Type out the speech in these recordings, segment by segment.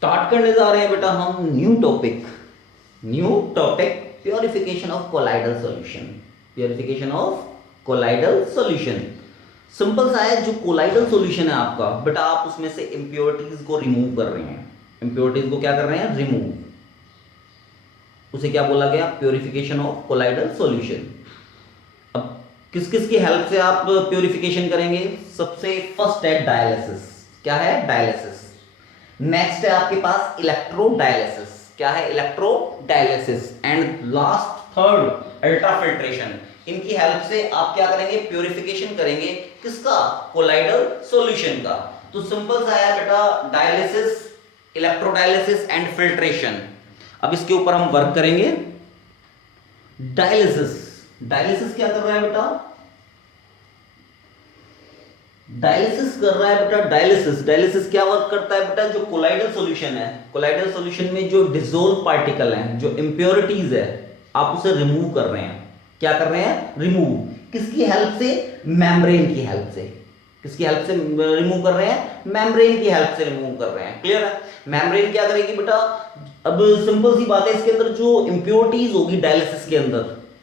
Start करने जा रहे हैं बेटा हम new topic purification of colloidal solution. Purification of colloidal solution simple सा है। जो कोलाइडल सॉल्यूशन है आपका बेटा, आप उसमें से इंप्योरिटीज को रिमूव कर रहे हैं। इंप्योरिटीज को क्या कर रहे हैं? रिमूव। उसे क्या बोला गया? Purification of colloidal solution. अब किस किस की हेल्प से आप प्योरिफिकेशन करेंगे? सबसे फर्स्ट है डायलिसिस। क्या है? डायलिसिस। नेक्स्ट है आपके पास इलेक्ट्रोडायलिसिस। क्या है? Electrodialysis. And last third ultrafiltration. इनकी हेल्प से आप क्या करेंगे? प्योरिफिकेशन करेंगे। किसका? कोलाइडल सॉल्यूशन का। तो सिंपल सा है बेटा, डायलिसिस, इलेक्ट्रोडायलिसिस एंड फिल्ट्रेशन। अब इसके ऊपर हम वर्क करेंगे। डायलिसिस, डायलिसिस क्या कर रहा है बेटा? डायलिसिस कर रहा है बेटा। डायलिसिस क्या वर्क करता है बेटा? जो कोलाइडल सॉल्यूशन है, कोलाइडल सॉल्यूशन में जो डिसॉल्व पार्टिकल हैं, जो इंप्योरिटीज है, आप उसे रिमूव कर रहे हैं। क्या कर रहे हैं? रिमूव। किसकी हेल्प से? मेम्ब्रेन की हेल्प से। किसकी हेल्प से रिमूव कर रहे हैं? मेम्ब्रेन की हेल्प से रिमूव कर रहे हैं। क्लियर है? मेम्ब्रेन क्या करेगी बेटा? अब सिंपल सी बात है, इसके अंदर जो इंप्योरिटीज होगी डायलिसिस के अंदर,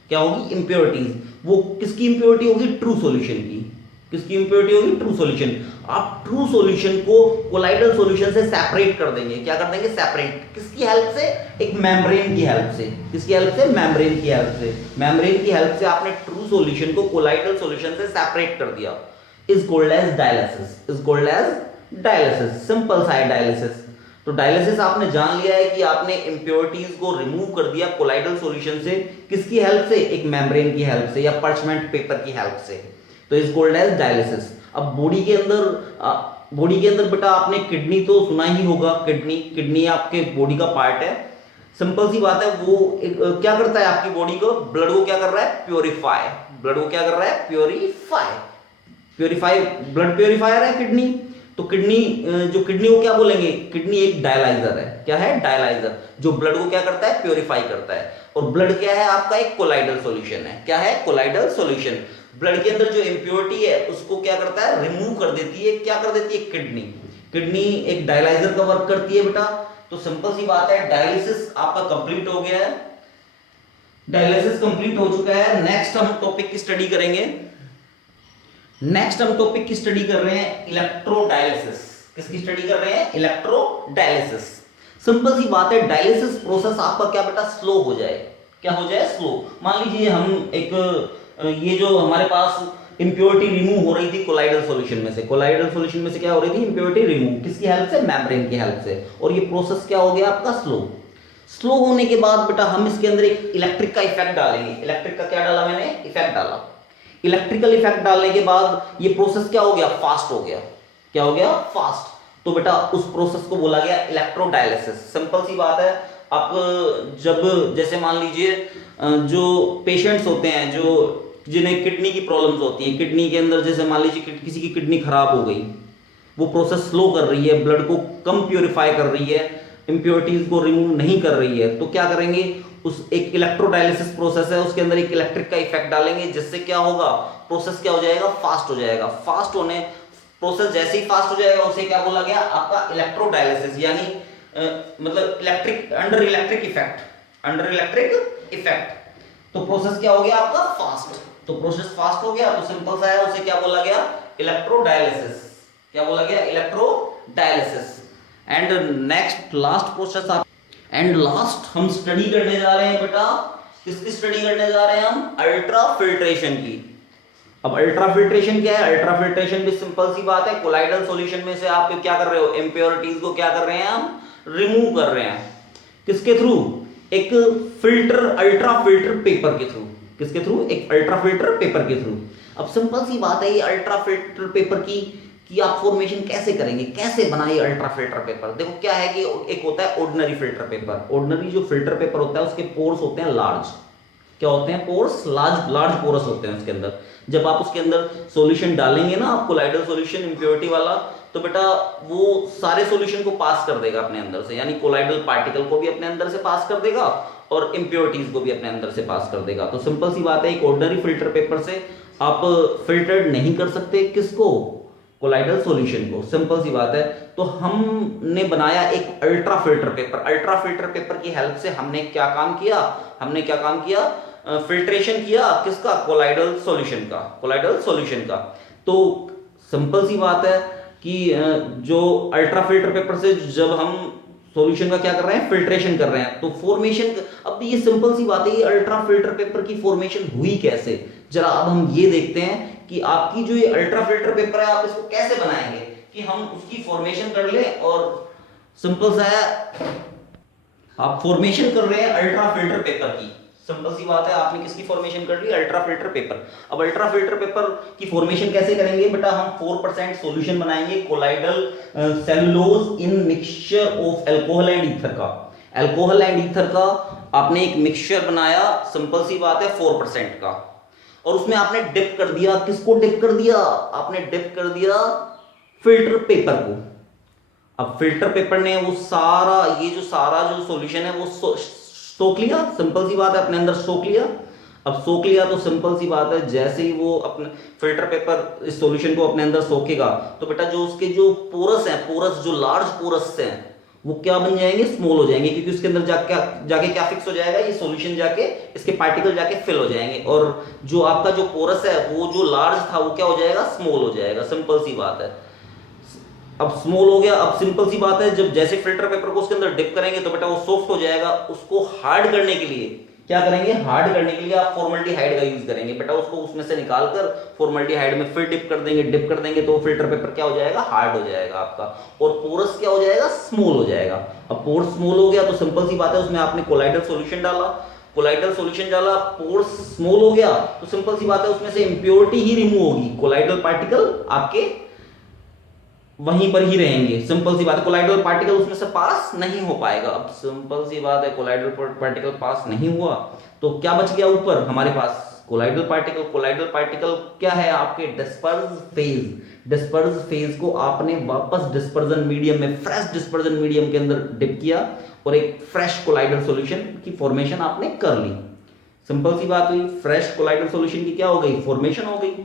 क्या होगी? इंप्योरिटीज। वो किसकी इंप्योरिटी होगी? ट्रू सॉल्यूशन की। किसकी इंप्योरिटी होगी? True solution. आप ट्रू सॉल्यूशन को कोलाइडल सॉल्यूशन से सेपरेट कर देंगे। क्या कर देंगे? सेपरेट। किसकी हेल्प से? एक मेम्ब्रेन की हेल्प से। किसकी हेल्प से? मेम्ब्रेन की हेल्प से। मेम्ब्रेन की हेल्प से आपने ट्रू सॉल्यूशन को कोलाइडल सॉल्यूशन से सेपरेट कर दिया। Is called as dialysis. Is called as dialysis. Simple सा है डायलिसिस। तो डायलिसिस आपने जान लिया है कि आपने इंप्योरिटीज को रिमूव कर दिया कोलाइडल सॉल्यूशन से। किसकी हेल्प से? एक मेम्ब्रेन की हेल्प से या पर्चमेंट पेपर की हेल्प से। तो इज कॉल्ड एज डायलिसिस। अब बॉडी के अंदर बेटा आपने किडनी तो सुना ही होगा। किडनी आपके बॉडी का पार्ट है। सिंपल सी बात है, वो क्या करता है? आपकी बॉडी को, ब्लड को क्या कर रहा है? प्योरीफाई। ब्लड को क्या कर रहा है? प्योरीफाई। ब्लड प्योरीफायर है किडनी। तो जो किडनी को क्या बोलेंगे? किडनी एक डायलाइजर है। क्या है? डायलाइजर, जो ब्लड को क्या करता है? प्योरीफाई करता है। और ब्लड क्या है आपका? एक कोलाइडल सॉल्यूशन है। क्या है? Colloidal solution. ब्लड के अंदर जो इंप्योरिटी है उसको क्या करता है? रिमूव कर देती है। क्या कर देती है? किडनी एक डायलाइजर का वर्क करती है बेटा। तो सिंपल सी बात है, डायलिसिस आपका कंप्लीट हो गया है। डायलिसिस कंप्लीट हो चुका है। नेक्स्ट हम टॉपिक की स्टडी करेंगे। नेक्स्ट हम टॉपिक की स्टडी कर रहे हैं इलेक्ट्रोडायलिसिस। किसकी स्टडी कर रहे हैं? इलेक्ट्रोडायलिसिस। सिंपल सी बात है, डायलिसिस प्रोसेस आपका क्या बेटा? स्लो हो जाए। क्या हो जाए? स्लो। मान लीजिए हम ये जो हमारे पास इंप्योरिटी रिमूव हो रही थी कोलाइडल सॉल्यूशन में से, क्या हो रही थी? Impurity remove. किसकी हेल्प से? मेम्ब्रेन की हेल्प से। और ये प्रोसेस क्या हो गया आपका? स्लो होने के बाद बेटा हम इसके अंदर एक इलेक्ट्रिक का इफेक्ट डालेंगे। इलेक्ट्रिक का क्या डाला मैंने? इफेक्ट डाला। इलेक्ट्रिकल इफेक्ट डालने के बाद ये प्रोसेस क्या हो गया? फास्ट हो गया। क्या हो गया? फास्ट। तो बेटा उस प्रोसेस को बोला गया इलेक्ट्रोडायलिसिस। सिंपल सी बात है, आप जब जैसे मान लीजिए जो पेशेंट्स होते हैं, जो जिन्हें किडनी की प्रॉब्लम्स होती है, किडनी के अंदर जैसे मान लीजिए किसी की किडनी खराब हो गई, वो प्रोसेस स्लो कर रही है, ब्लड को कम प्योरीफाई कर रही है, इंप्योरिटीज को रिमूव नहीं कर रही है, तो क्या करेंगे? उस एक इलेक्ट्रोडायलिसिस प्रोसेस है, उसके अंदर एक इलेक्ट्रिक का इफेक्ट डालेंगे, जिससे क्या होगा? प्रोसेस क्या हो जाएगा? फास्ट हो जाएगा। फास्ट होने प्रोसेस जैसे ही फास्ट हो जाएगा उसे क्या बोला गया? आपका इलेक्ट्रोडायलिसिस। यानी मतलब अंडर इलेक्ट्रिक इफेक्ट। तो प्रोसेस क्या हो गया आपका? फास्ट। तो प्रोसेस फास्ट हो गया, तो सिंपल सा है, उसे क्या बोला गया? इलेक्ट्रोडायलिसिस। क्या बोला गया? Electrodialysis. And next last process and last हम स्टडी करने जा रहे हैं बेटा। किसकी स्टडी करने जा रहे हैं हम? अल्ट्राफिल्ट्रेशन की। अब अल्ट्राफिल्ट्रेशन क्या है? अल्ट्राफिल्ट्रेशन भी सिंपल सी बात है, कोलाइडल सॉल्यूशन में से आप क्या कर रहे हो? इंप्योरिटीज को क्या कर रहे हैं? हम रिमूव कर रहे हैं। किसके थ्रू? एक फिल्टर, अल्ट्रा फिल्टर पेपर के थ्रू। किसके थ्रू? एक अल्ट्रा फिल्टर पेपर के थ्रू। अब सिंपल सी बात है, ये अल्ट्रा फिल्टर पेपर की आप फॉर्मेशन कैसे करेंगे? कैसे बनाइए अल्ट्रा फिल्टर पेपर? देखो क्या है कि एक होता है ऑर्डिनरी फिल्टर पेपर। ऑर्डिनरी जो फिल्टर पेपर होता है उसके पोर्स होते हैं लार्ज। क्या होते हैं? पोर्स लार्ज पोरस होते हैं उसके अंदर। जब आप उसके अंदर सॉल्यूशन डालेंगे ना, आप कोलाइडल सॉल्यूशन इंप्योरिटी वाला, तो बेटा वो सारे सॉल्यूशन को पास कर देगा अपने अंदर से। यानी कोलाइडल पार्टिकल को भी अपने अंदर से पास कर देगा और इंप्योरिटीज को भी अपने अंदर से पास कर देगा। तो सिंपल सी बात है, एक ऑर्डिनरी फिल्टर पेपर से आप फिल्टर्ड नहीं कर सकते किसको? कोलाइडल सॉल्यूशन को, सिंपल सी बात है। तो हमने बनाया एक ultra filter paper. Ultra filter paper की हेल्प से हमने क्या काम किया, फिल्ट्रेशन किया किसका, कोलाइडल सॉल्यूशन का, कोलाइडल सॉल्यूशन का। तो सिंपल सी बात है कि जो अल्ट्रा फिल्टर पेपर से जब हम सॉल्यूशन का क्या कर रहे हैं, फिल्ट्रेशन कर रहे हैं, तो फॉर्मेशन, अब ये सिंपल सी बात है, ये अल्ट्रा फिल्टर पेपर की फॉर्मेशन हुई कैसे, जरा अब हम ये देखते हैं कि आपकी जो ये अल्ट्रा फिल्टर पेपर है आप इसको कैसे बनाएंगे कि हम उसकी फॉर्मेशन कर लें। और सिंपल सा है, आप फॉर्मेशन कर रहे हैं अल्ट्रा फिल्टर पेपर की, सिंपल सी बात है, आपने किसकी फॉर्मेशन कर ली, अल्ट्रा फिल्टर पेपर। अब अल्ट्रा फिल्टर पेपर की फॉर्मेशन कैसे करेंगे बेटा, हम 4% सॉल्यूशन बनाएंगे colloidal cellulose in mixture of alcohol and ether का। अल्कोहल एंड ईथर का आपने एक मिक्सचर बनाया, सिंपल सी बात है 4% का, और उसमें आपने डिप कर दिया, किसको डिप कर दिया, आपने डिप कर दिया फिल्टर पेपर को। अब फिल्टर पेपर ने वो सारा, ये जो सारा जो सॉल्यूशन है वो सोख लिया, सिंपल सी बात है, अपने अंदर सोख लिया। अब सोख लिया तो सिंपल सी बात है, जैसे ही वो अपने फिल्टर पेपर इस सॉल्यूशन को अपने अंदर सोखेगा तो बेटा जो उसके जो पोरस हैं, पोरस जो लार्ज पोरस हैं वो क्या बन जाएंगे, स्मॉल हो जाएंगे, क्योंकि उसके अंदर जाके क्या फिक्स हो जाएगा, ये सॉल्यूशन जाके इसके पार्टिकल जाके फिल हो जाएंगे, और जो आपका जो पोरस है वो जो लार्ज था वो क्या हो जाएगा, स्मॉल हो जाएगा, सिंपल सी बात है। अब स्मॉल हो गया, अब सिंपल सी बात है, जब जैसे फिल्टर पेपर को उसके अंदर डिप करेंगे तो बेटा वो सॉफ्ट हो जाएगा। उसको हार्ड करने के लिए क्या करेंगे, हार्ड करने के लिए आप फॉर्मल्डिहाइड का यूज करेंगे बेटा, उसको उसमें से निकालकर फॉर्मल्डिहाइड में फिर डिप कर देंगे तो फिल्टर पेपर क्या हो जाएगा, हार्ड हो जाएगा आपका, और पोरस क्या हो जाएगा, स्मॉल हो जाएगा। अब पोरस स्मॉल हो गया तो सिंपल सी बात है, उसमें आपने कोलाइडल सॉल्यूशन डाला, पोरस स्मॉल हो गया तो सिंपल सी बात है, उसमें से इंप्योरिटी ही रिमूव होगी, कोलाइडल पार्टिकल आपके वहीं पर ही रहेंगे, सिंपल सी बात है, कोलाइडल पार्टिकल उसमें से पास नहीं हो पाएगा। अब सिंपल सी बात है, कोलाइडल पार्टिकल पास नहीं हुआ तो क्या बच गया ऊपर हमारे पास, कोलाइडल पार्टिकल। कोलाइडल पार्टिकल क्या है, आपके डिस्पर्स फेज को आपने वापस डिस्पर्जन मीडियम में, फ्रेश डिस्पर्जन मीडियम के अंदर डिप किया और एक फ्रेश कोलाइडल सॉल्यूशन की फॉर्मेशन आपने कर ली, सिंपल सी बात हुई, फ्रेश कोलाइडल सॉल्यूशन की क्या हो गई, फॉर्मेशन हो गई।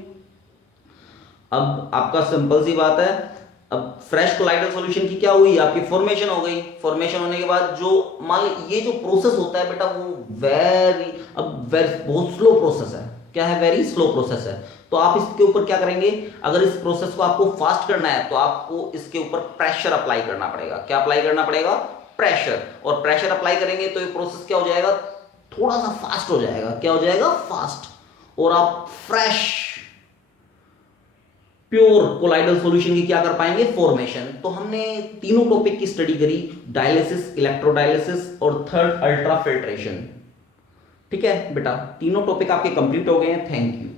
अब आपका सिंपल सी बात है, अब फ्रेश कोलाइडल सॉल्यूशन की क्या हुई, आपकी फॉर्मेशन हो गई। फॉर्मेशन होने के बाद जो मान ये जो प्रोसेस होता है बेटा वो बहुत स्लो प्रोसेस है, क्या है, वेरी स्लो प्रोसेस है। तो आप इसके ऊपर क्या करेंगे, अगर इस प्रोसेस को आपको फास्ट करना है तो आपको इसके ऊपर प्रेशर अप्लाई करना पड़ेगा। क्या अप्लाई करना पड़ेगा, प्रेशर, और प्रेशर अप्लाई करेंगे तो ये प्रोसेस क्या हो जाएगा, थोड़ा सा फास्ट हो जाएगा, क्या हो जाएगा, फास्ट, और आप फ्रेश प्योर कोलाइडल सॉल्यूशन की क्या कर पाएंगे, फॉर्मेशन। तो हमने तीनों टॉपिक की स्टडी करी, डायलिसिस, इलेक्ट्रोडायलिसिस और थर्ड अल्ट्रा फिल्ट्रेशन। ठीक है बेटा, तीनों टॉपिक आपके कंप्लीट हो गए हैं। Thank you.